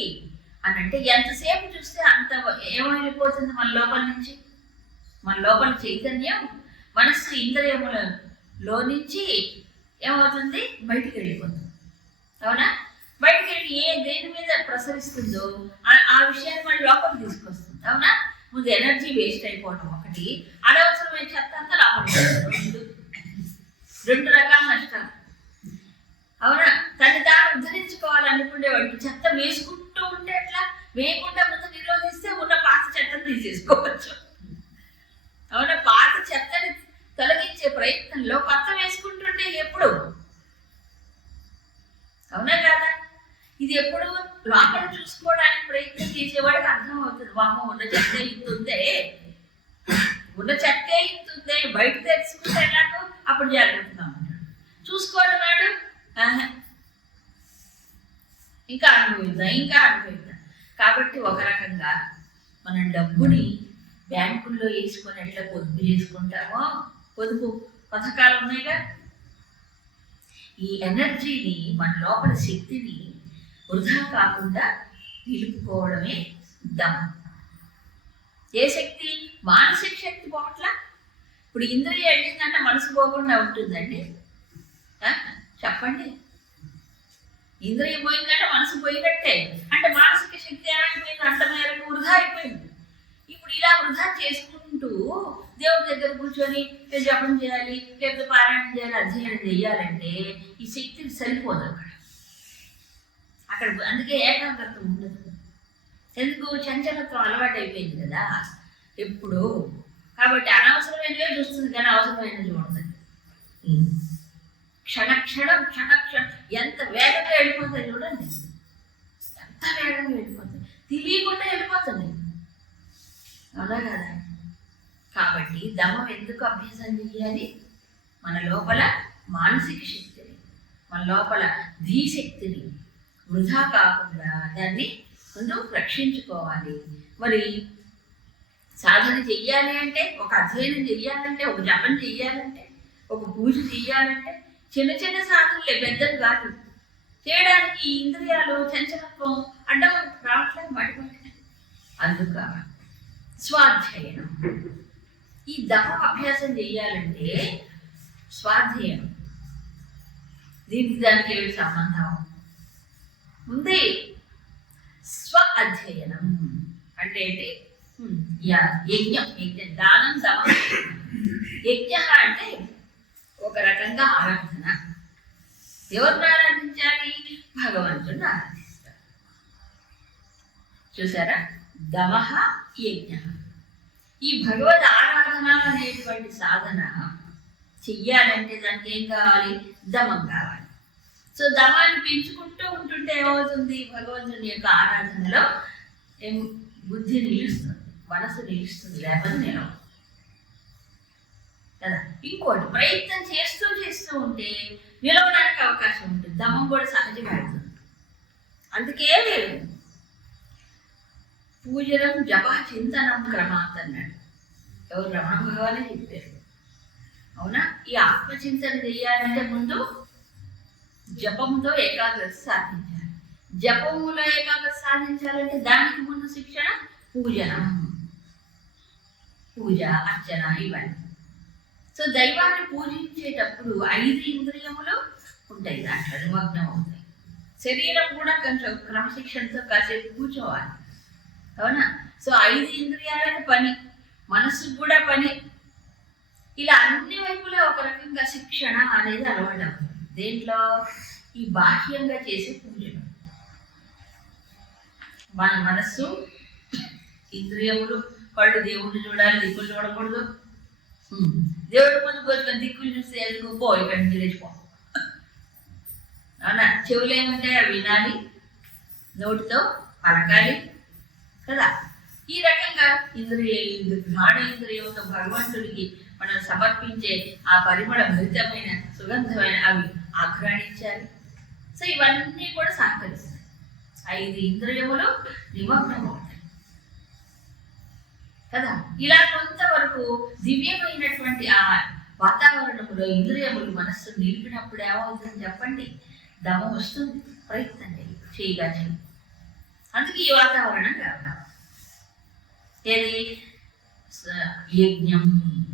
అని అంటే ఎంతసేపు చూస్తే అంత ఏమైపోతుంది మన లోపల నుంచి? మన లోపల చైతన్యం మనస్సు ఇంద్రియములలో నుంచి ఏమవుతుంది? బయటికి వెళ్ళిపోతుంది. అవునా? బయటికి వెళ్ళి దేని మీద ప్రసరిస్తుందో ఆ విషయాన్ని మళ్ళీ లోపలికి తీసుకొస్తుంది. అవునా? ముందు ఎనర్జీ వేస్ట్ అయిపోవడం ఒకటి, అనవసరమైన చెత్త అంతా లోపలికి రెండు రకాల నష్టాలు. అవునా? తను తాను ఉద్ధరించుకోవాలనుకునే వాడికి చెత్త వేసుకుంటూ ఉంటే ఎట్లా? వేయకుండా ముందు నిరోధిస్తే ఉన్న పాత చెత్తను తీసేసుకోవచ్చు. అవునా? పాత చెత్తని తొలగించే ప్రయత్నంలో కొత్త వేసుకుంటుంటే ఎప్పుడు? అవునా కాదా? ఇది ఎప్పుడు లోపల చూసుకోవడానికి ప్రయత్నం చేసేవాడికి అర్థం అవుతుంది. వామ ఉన్న చెత్తే ఇంతుందే, ఉన్న చెత్తే ఇంతుందే, బయట తెలుసుకుంటే ఎలాగో అప్పుడు జాగ్రత్తగా ఉంటాడు. చూసుకోవడం వాడు ఇంకా అనుభవిద్దాం. కాబట్టి ఒక రకంగా మనం డబ్బుని బ్యాంకుల్లో వేసుకొని ఎట్లా పొదుపు చేసుకుంటామో, పొదుపు పథకాలు ఉన్నాయిగా, ఈ ఎనర్జీని మన లోపల శక్తిని వృధా కాకుండా నిలుపుకోవడమే దమ్. ఏ శక్తి? మానసిక శక్తి పోవట్లా. ఇప్పుడు ఇంద్రియ వెళ్ళిందంటే మనసు పోకుండా ఉంటుందండి? చెప్పండి. ఇంద్రియం పోయిందంటే మనసు పోయినట్టే. అంటే మానసిక శక్తి ఏమైపోయింది? అంత మేరకు వృధా అయిపోయింది. ఇప్పుడు ఇలా వృధా చేసుకుంటూ దేవుడి దగ్గర కూర్చొని జపం చేయాలి, లేకపోతే పారాయణం చేయాలి, అధ్యయనం చేయాలంటే ఈ శక్తి సరిపోదు అక్కడ. అందుకే ఏకాగ్రత ఉండదు. ఎందుకు? చంచలత్వం అలవాటు అయిపోయింది కదా ఎప్పుడు. కాబట్టి అనవసరమైనవే చూస్తుంది కానీ అవసరమైనది చూడదు. క్షణక్షణం ఎంత వేగంగా వెళ్ళిపోతుంది చూడండి, ఎంత వేగంగా వెళ్ళిపోతుంది, తెలియకుండా వెళ్ళిపోతుంది. అవునా కదా? కాబట్టి దమం ఎందుకు అభ్యాసం చేయాలి? మన లోపల మానసిక శక్తిని, మన లోపల ధీశక్తిని వృధా కాకుండా దాన్ని ముందు రక్షించుకోవాలి. మరి సాధన చెయ్యాలి అంటే, ఒక అధ్యయనం చెయ్యాలంటే, ఒక జపం చెయ్యాలంటే, ఒక పూజ చెయ్యాలంటే చిన్న చిన్న సాధనలే, పెద్దవి కాదు. చేయడానికి ఈ ఇంద్రియాలు చంచలత్వం అడ్డం రావట్లేదు, మాటి. అందుక స్వాధ్యయనం. ఈ దమ అభ్యాసం చెయ్యాలంటే స్వాధ్యయనం. దీనికి దానికి ఏమిటి సంబంధం ఉంది? స్వ అధ్యయనం అంటే ఏంటి? యజ్ఞం. దానం, దమం. యజ్ఞ అంటే ఒక రకంగా ఆరాధన. ఎవరిని ఆరాధించాలి? భగవంతుడిని ఆరాధిస్తాం. చూసారా, దమః యజ్ఞ. ఈ భగవద్ ఆరాధన అనేటువంటి సాధన చెయ్యాలంటే దానికి ఏం కావాలి? దమం కావాలి. సో దమాన్ని పెంచుకుంటూ ఉంటుంటే ఏమవుతుంది? భగవంతుని యొక్క ఆరాధనలో బుద్ధి నిలుస్తుంది, మనసు నిలుస్తుంది, లేకపోతే నిలవ కదా. ఇంకోటి, ప్రయత్నం చేస్తూ ఉంటే నిలవడానికి అవకాశం ఉంటుంది. దమం కూడా సహజపడుతుంది. అందుకే పూజనం జప చింతనం క్రమాత్ అన్నాడు. ఎవరు? రమణ భగవానే చెప్పారు. అవునా? ఈ ఆత్మచింతన చెయ్యాలంటే ముందు జపంతో ఏకాగ్రత సాధించాలి. జపములో ఏకాగ్రత సాధించాలంటే దానికి ముందు శిక్షణ పూజనం, పూజ, అర్చన, ఇవన్నీ. సో దైవాన్ని పూజించేటప్పుడు 5 ఇంద్రియములు ఉంటాయి, దాంట్లో నిమగ్నం అవుతాయి. శరీరం కూడా కొంచెం క్రమశిక్షణతో కాసేపు కూర్చోవాలి. అవునా? సో 5 ఇంద్రియాలకు పని, మనసుకు కూడా పని. ఇలా అన్ని వైపులా ఒక రకంగా శిక్షణ అనేది అలవాటు అవుతుంది. దేంట్లో? ఈ బాహ్యంగా చేసే పూజలు. మన మనస్సు, ఇంద్రియములు, కళ్ళు దేవుడిని చూడాలి, దిక్కులు చూడకూడదు. దేవుడి ముందు కూర్చొని దిక్కులు చూస్తే ఎందుకు? పో, ఇక్కడి నుంచి లేచిపో. అవునా? చెవులు ఏమంటే అవి వినాలి, నోటితో పలకాలి కదా. ఈ రకంగా జ్ఞానేంద్రియంతో భగవంతుడికి మనం సమర్పించే ఆ పరిమళ భరితమైన సుగంధమైన అవి ఆఘ్రాణించాలి. సో ఇవన్నీ కూడా సహకరిస్తాయి. 5 ఇంద్రియములు నిమగ్నం అవుతాయి కదా. ఇలా కొంతవరకు దివ్యమైనటువంటి ఆ వాతావరణంలో ఇంద్రియములు మనస్సు నిలిపినప్పుడు ఏమవుతుంది చెప్పండి? దమం వస్తుంది. ప్రయత్నం చేయగా చేయి. అందుకే ఈ వాతావరణం కావాలి. ఏది? యజ్ఞం.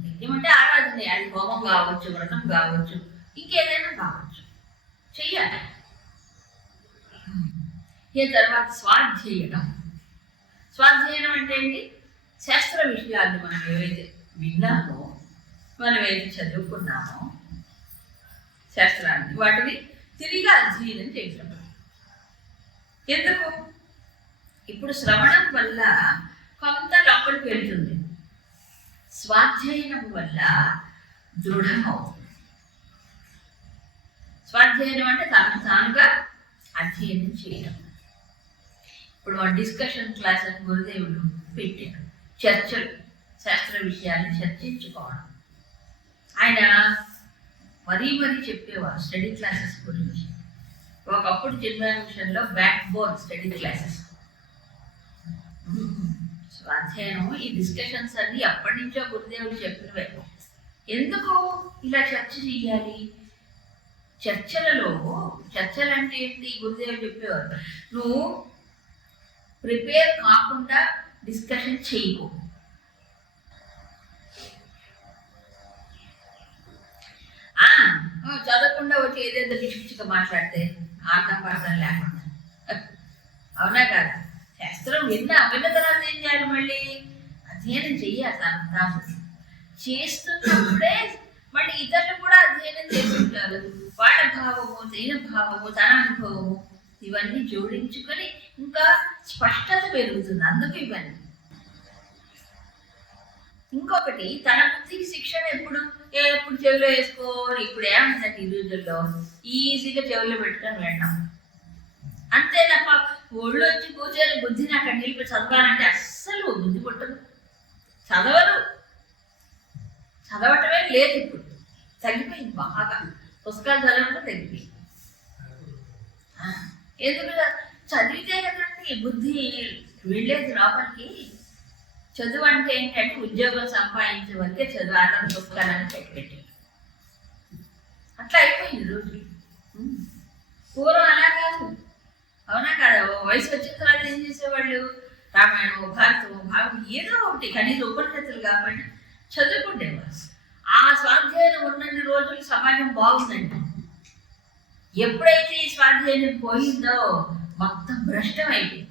యజ్ఞం అంటే ఆరాధన. అది హోమం కావచ్చు, వ్రతం కావచ్చు, ఇంకేదైనా కావచ్చు, చెయ్యాలి. ఈ తర్వాత స్వాధ్యయనం. స్వాధ్యయనం అంటే ఏంటి? శాస్త్ర విషయాలు మనం ఏవైతే విన్నామో, మనం ఏదైతే చదువుకున్నామో శాస్త్రాన్ని, వాటిని తిరిగి అధ్యయనం చేయటం. ఎందుకు? ఇప్పుడు శ్రవణం వల్ల కొంత లోపలికి వెళ్తుంది, స్వాధ్యయనం వల్ల దృఢమవుతుంది. స్వాధ్యయనం అంటే తనకు తానుగా అధ్యయనం చేయడం. ఇప్పుడు మన డిస్కషన్ క్లాస్ అని గురుదేవుడు పెట్టారు. చర్చలు, శాస్త్ర విషయాన్ని చర్చించుకోవడం. ఆయన మరీ చెప్పేవారు స్టడీ క్లాసెస్ గురించి. ఒకప్పుడు చిన్మయ మిషన్లో బ్యాక్ బోన్ స్టడీ క్లాసెస్. స్వాధ్యాయనం, ఈ డిస్కషన్స్ అన్ని ఎప్పటి నుంచో గురుదేవులు చెప్పినవే. ఎందుకు ఇలా చర్చ చేయాలి? చర్చలు అంటే ఏంటి? గురుదేవులు చెప్పేవారు, నువ్వు ప్రిపేర్ కాకుండా డిస్కషన్ చేయకు. చదవకుండా వచ్చి ఏదేదో పిచ్చిగా మాట్లాడితే అర్థం పర్థం లేకుండా. అవునా కదా? శాస్త్రం విన్న తర్వాత ఏం చేయాలి? మళ్ళీ అధ్యయనం చెయ్యాలి. తాను చేస్తున్నప్పుడే మళ్ళీ ఇతరులు కూడా అధ్యయనం చేసుకుంటారు. వాళ్ళ భావము, తన భావము, తన అనుభవము ఇవన్నీ జోడించుకొని ఇంకా స్పష్టత పెరుగుతుంది. అందుకు ఇవన్నీ. ఇంకొకటి, తన బుద్ధికి శిక్షణ ఎప్పుడు చెవిలో వేసుకోని. ఇప్పుడు ఏమందంటే ఈ రోజుల్లో ఈజీగా చెవిలో పెట్టుకొని వెళ్ళాం అంతే తప్ప ఒళ్ళు వచ్చి కూర్చొని బుద్ధిని అక్కడ నిలిపి చదవాలంటే అస్సలు బుద్ధి పుట్టదు. చదవటమే లేదు. ఇప్పుడు తగ్గిపోయింది బాగా. పుస్తకాలు చదవడం తగ్గిపోయింది. ఎందుకు? చదివితే కదండి బుద్ధి వెళ్ళేది లోపలికి. చదువు అంటే ఏంటంటే ఉద్యోగం సంపాదించే వరకే చదువు. ఆటం పుస్తకాలని పెట్టి అట్లా అయిపోయింది రోజు. పూర్వం అలా కాదు. అవునా కదా? వయసు వచ్చిన తర్వాత ఏం చేసేవాళ్ళు? రామాయణము, భారతము, భాగవతం ఏదో ఒకటి, కనీసం ఉపనిషత్తులు కాబట్టి చదువుకుంటేవారు. ఆ స్వాధ్యాయం ఉన్నన్ని రోజులు సమాజం బాగుందండి. ఎప్పుడైతే ఈ స్వాధ్యాయం పోయిందో మొత్తం భ్రష్టం అయిపోయింది.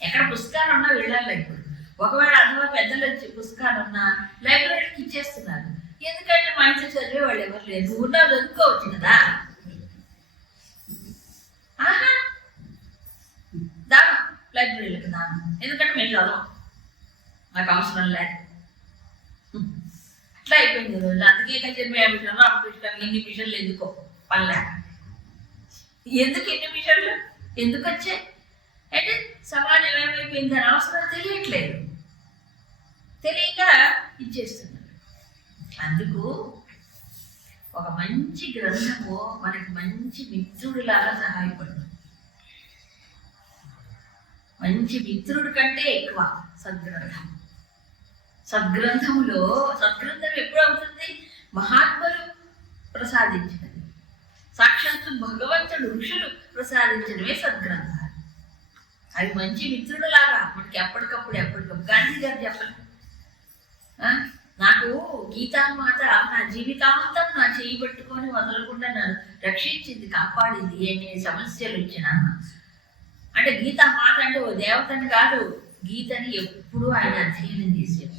ఎక్కడ పుస్తకాలు ఉన్నా వెళ్ళాలి. ఇప్పుడు ఒకవేళ అథవా పెద్దలు వచ్చి పుస్తకాలు ఉన్నా లైబ్రరీకి ఇచ్చేస్తున్నారు. ఎందుకంటే మా ఇంట్లో చదివే వాళ్ళు ఎవరు లేదు. నువ్వు ఉన్నా చదువుకోవచ్చు కదా. లైబ్రరీలకు దానం. ఎందుకంటే మేము చదవం, నాకు అవసరం లేదు. అట్లా అయిపోయింది రోజు. అందుకే కచేరి మిషన్ రామకృష్ణ ఇన్ని మిషన్లు ఎందుకో పనిలే. ఎందుకు ఇన్ని మిషన్లు ఎందుకు వచ్చాయి అంటే సమాజం ఏమైపోయింది అని అవసరం తెలియట్లేదు, తెలియక ఇచ్చేస్తున్నారు. అందుకు ఒక మంచి గ్రంథము మనకి మంచి మిత్రుడిలాగా సహాయపడుతుంది. మంచి మిత్రుడి కంటే ఎక్కువ సద్గ్రంథం. సద్గ్రంథం ఎప్పుడు అవుతుంది? మహాత్ములు ప్రసాదించినది, సాక్షాత్తు భగవంతుడు ఋషులు ప్రసాదించినవే సద్గ్రంథాలు. అవి మంచి మిత్రుడులాగా మనకి ఎప్పటికప్పుడు గాంధీ గారు చెప్పలేదు, నాకు గీతామాత నా జీవితాంతం నా చేయి పట్టుకొని వదలకుండా నన్ను రక్షించింది, కాపాడింది. ఎన్ని సమస్యలు వచ్చినా అంటే గీతామాత అంటే ఓ దేవతని కాదు, గీతని ఎప్పుడూ ఆయన అధ్యయనం చేసేవారు.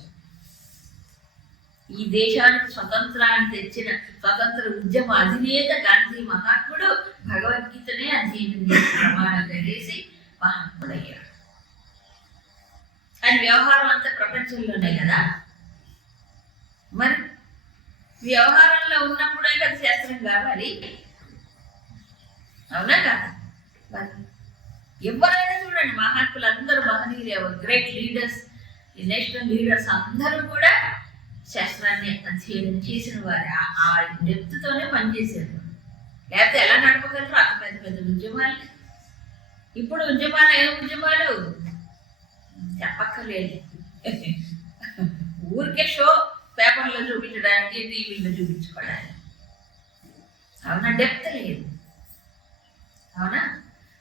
ఈ దేశానికి స్వతంత్రాన్ని తెచ్చిన స్వతంత్ర ఉద్యమ అధినేత గాంధీ మహాత్ముడు భగవద్గీతనే అధ్యయనం చేసి ప్రమాణంగా చేసి మహాత్ముడయ్యాడు. ఆయన వ్యవహారం అంతా ప్రపంచంలోనే కదా, మరి వ్యవహారంలో ఉన్నప్పుడే కదా శాస్త్రం కావాలి, అవునా కదా? మరి ఎవరైనా చూడండి, మహాత్ములు అందరూ మహనీయులు, గ్రేట్ లీడర్స్, నేషనల్ లీడర్స్ అందరూ కూడా శాస్త్రాన్ని అధ్యయనం చేసిన వారు. ఆ డెప్త్తోనే పనిచేశారు. లేకపోతే ఎలా నడపగలరు అంత పెద్ద పెద్ద ఉద్యమాలు? ఇప్పుడు ఉద్యమాలు ఏం ఉద్యమాలు చెప్పక్కర్లేదు. ఊరికే షో పేపర్లో చూపించడానికి, టీవీలో చూపించుకోవడానికి. అవునా? డెప్త్ లేదు, అవునా?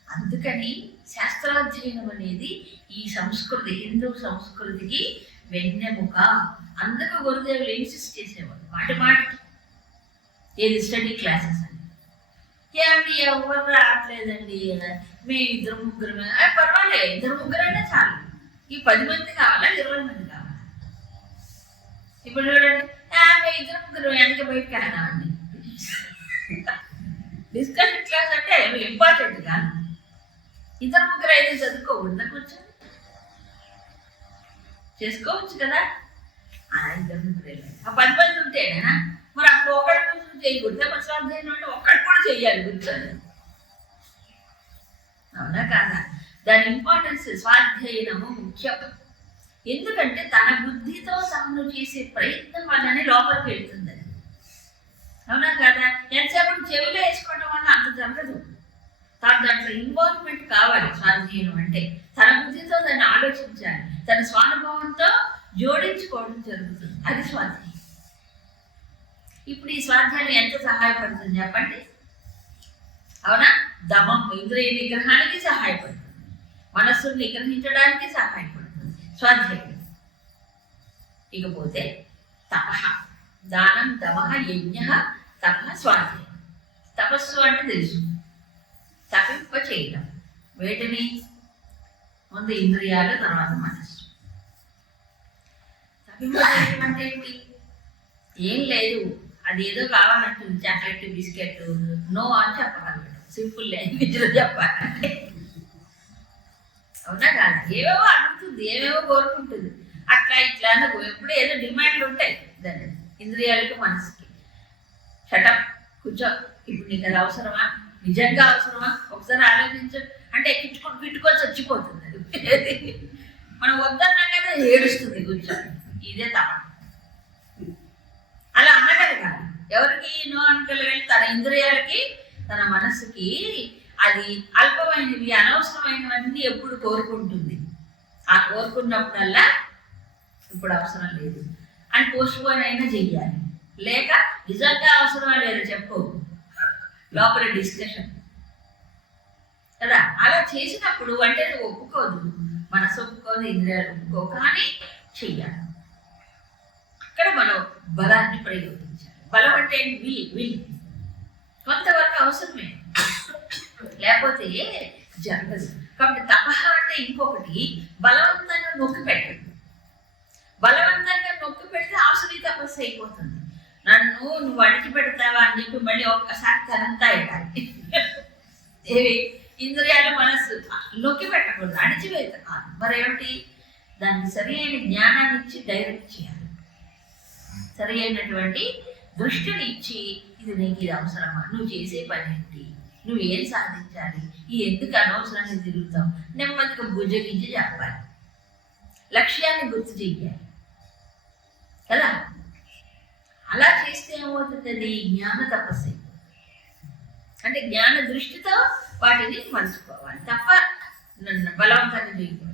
అందుకని శాస్త్రాధ్యయనం అనేది ఈ సంస్కృతి, హిందూ సంస్కృతికి వెన్నెముక. అందుకు గురుదేవులు ఇన్సిస్ట్ చేసేవారు మాటికి, ఏది స్టడీ క్లాసెస్ అని. ఏమండి ఎవరు రావట్లేదండి, మేము 2-3 పర్వాలేదు, 2-3 చాలు. ఈ 10 మంది కావాలా, 20 మంది కావాలా? ఇప్పుడు చూడండి, మేము 2-3 వెనక బయటకు వెళ్ళామండి. డిస్కషన్ క్లాస్ అంటే ఇంపార్టెంట్ కాదు. 2-3 అయితే చదువుకోకుండా కూర్చొని చేసుకోవచ్చు కదా. 2-3 ఆ 10 మంది ఉంటేనేనా? మరి అప్పుడు ఒక్కడి కూర్చొని చేయకూడదు. మరి స్వాధ్యాయం అంటే ఒక్కడి కూడా చెయ్యాలి కూర్చొని, అవునా కాదా? దాని ఇంపార్టెన్స్, స్వాధ్యయనము ముఖ్యం. ఎందుకంటే తన బుద్ధితో తాను చేసే ప్రయత్నం వల్లనే లోపలికి వెళ్తుంది, అవునా కాదా? ఎంతసేపు చెవిలో వేసుకోవడం వల్ల అంత జరగదు. దాంట్లో ఇన్వాల్వ్మెంట్ కావాలి. స్వాధ్యాయం అంటే తన బుద్ధితో దాన్ని ఆలోచించాలి, తన స్వానుభవంతో జోడించుకోవడం జరుగుతుంది. అది స్వాధ్యాయం. ఇప్పుడు ఈ స్వాధ్యాయం ఎంత సహాయపడుతుంది చెప్పండి, అవునా? దమం ఇంద్రియ నిగ్రహానికి సహాయపడుతుంది, మనస్సును నిగ్రహించడానికి సహాయపడుతుంది స్వాధ్యాయం. ఇకపోతే తపః, దానం, దమః, యజ్ఞ, తపః, స్వాధ్యాయం. తపస్సు అంటే తెలుసు, తపింప చేయడం. వేటిని? ముందు ఇంద్రియాలు, తర్వాత మనస్సు. తపింప చేయడం అంటే ఏంటి? ఏం లేదు, అది ఏదో కావాలంటుంది, చాక్లెట్, బిస్కెట్, నో అని చెప్పగలడు. సింపుల్ లాంగ్వేజ్లో చెప్పాలంటే, అవునా కాదు? ఏవేవో అడుగుతుంది, ఏవేవో కోరుకుంటుంది, అట్లా ఇట్లా ఎప్పుడు ఏదో డిమాండ్లు ఉంటాయి దాన్ని, ఇంద్రియాలకు, మనసుకి. షటప్, కూర్చో, ఇప్పుడు నీకు అది అవసరమా, నిజంగా అవసరమా, ఒకసారి ఆలోచించు అంటే కిట్టుకొని చచ్చిపోతుంది అది. మనం వద్దన్నా కదా ఏడుస్తుంది కూర్చొని. ఇదే తప. అలా అనగలగాలి. ఎవరికి నో అనగలగాలి? తన ఇంద్రియాలకి, తన మనసుకి. అది అల్పమైనవి, అనవసరమైనవన్నీ ఎప్పుడు కోరుకుంటుంది. ఆ కోరుకున్నప్పుడల్లా ఇప్పుడు అవసరం లేదు అని పోస్ట్పోన్ అయినా చెయ్యాలి. లేక నిజంగా అవసరమా లేదా చెప్పు, లోపల డిస్కషన్ కదా. అలా చేసినప్పుడు అంటే ఒప్పుకోదు, మనసు ఒప్పుకోదు, ఇంద్రియాలు ఒప్పుకో, కానీ చెయ్యాలి. అక్కడ మనం బలాన్ని ప్రయోగించాలి. బలం అంటే విల్ కొంతవరకు అవసరమే, లేకపోతే జరగదు. కాబట్టి తపః అంటే ఇంకొకటి, బలవంతంగా నొక్కి పెట్టదు. బలవంతంగా నొక్కి పెడితే ఆసురీ తపస్సు అయిపోతుంది. నువ్వు అడిగి పెడతావా అని చెప్పి మళ్ళీ ఒక్కసారి తనంతా ఇవ్వాలి. ఏవి ఇంద్రియాలు మనస్సు నొక్కి పెట్టకూడదు, అణిచివేత కాదు. మరేమిటి, దానికి సరి అయిన జ్ఞానాన్ని ఇచ్చి డైరెక్ట్ చేయాలి, సరి అయినటువంటి దృష్టిని ఇచ్చి ఇది నీకు ఇది అవసరమా, నువ్వు చేసే పని ఏంటి, నువ్వు ఏం సాధించాలి, ఈ ఎందుకు అనవసరంగా తిరుగుతావు, నెమ్మదిగా భుజగించి చెప్పాలి, లక్ష్యాన్ని గుర్తు చెయ్యాలి కదా. అలా చేస్తే ఏమవుతుంది, జ్ఞాన తపస్సు. అంటే జ్ఞాన దృష్టితో వాటిని మలుచుకోవాలి తప్ప బలవంతంగా చేయకూడదు.